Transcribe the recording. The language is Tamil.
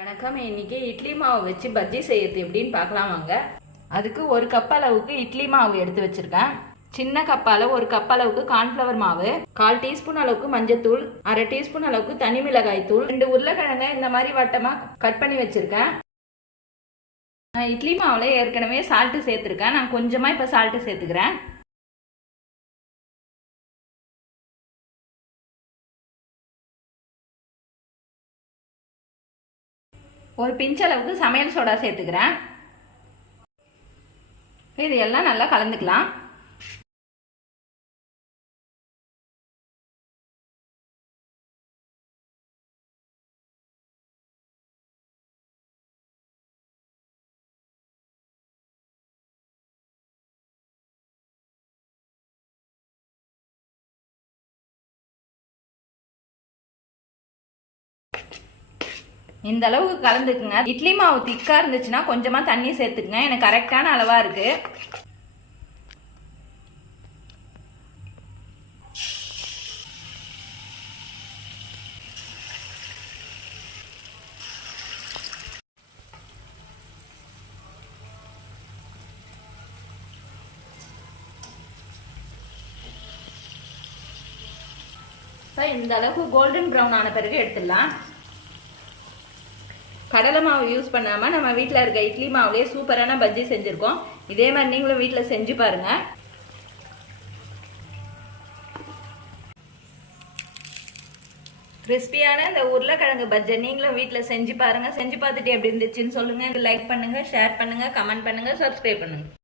வணக்கம். இன்னைக்கு இட்லி மாவு வச்சு பஜ்ஜி செய்யறது எப்படின்னு பார்க்கலாம் வாங்க. அதுக்கு ஒரு கப் அளவுக்கு இட்லி மாவு எடுத்து வச்சிருக்கேன். சின்ன கப்பால ஒரு கப் அளவுக்கு கார்ன்ஃப்ளவர் மாவு கால் டீஸ்பூன் அளவுக்கு மஞ்சத்தூள் அரை டீஸ்பூன் அளவுக்கு தனி மிளகாய் தூள் ரெண்டு உருளைக்கிழங்க இந்த மாதிரி வட்டமா கட் பண்ணி வச்சிருக்கேன். நான் இட்லி மாவுல ஏற்கனவே சால்ட்டு சேர்த்துருக்கேன். நான் கொஞ்சமா இப்ப சால்ட்டு சேர்த்துக்கிறேன். ஒரு பிஞ்ச் அளவுக்கு சமையல் சோடா சேர்த்துக்கிறேன். இது எல்லாம் நல்லா கலந்துக்கலாம். இந்த அளவுக்கு கலந்துக்குங்க. இட்லி மாவு திக்கா இருந்துச்சுன்னா கொஞ்சமா தண்ணி சேர்த்துக்குங்க. எனக்கு கரெக்டான அளவா இருக்கு. இப்போ இந்த அளவுக்கு கோல்டன் ப்ரௌன் ஆன பிறகு எடுத்துடலாம். கடலை மாவு யூஸ் பண்ணாமல் நம்ம வீட்டில் இருக்க இட்லி மாவுலேயே சூப்பரான பஜ்ஜி செஞ்சுருக்கோம். இதே மாதிரி நீங்களும் வீட்டில் செஞ்சு பாருங்கள் கிறிஸ்பியான இந்த உருளைக்கிழங்கு பஜ்ஜை நீங்களும் வீட்டில் செஞ்சு பாருங்கள் செஞ்சு பார்த்துட்டு எப்படி இருந்துச்சுன்னு சொல்லுங்கள் லைக் பண்ணுங்கள் ஷேர் பண்ணுங்கள் கமெண்ட் பண்ணுங்கள் சப்ஸ்கிரைப் பண்ணுங்கள்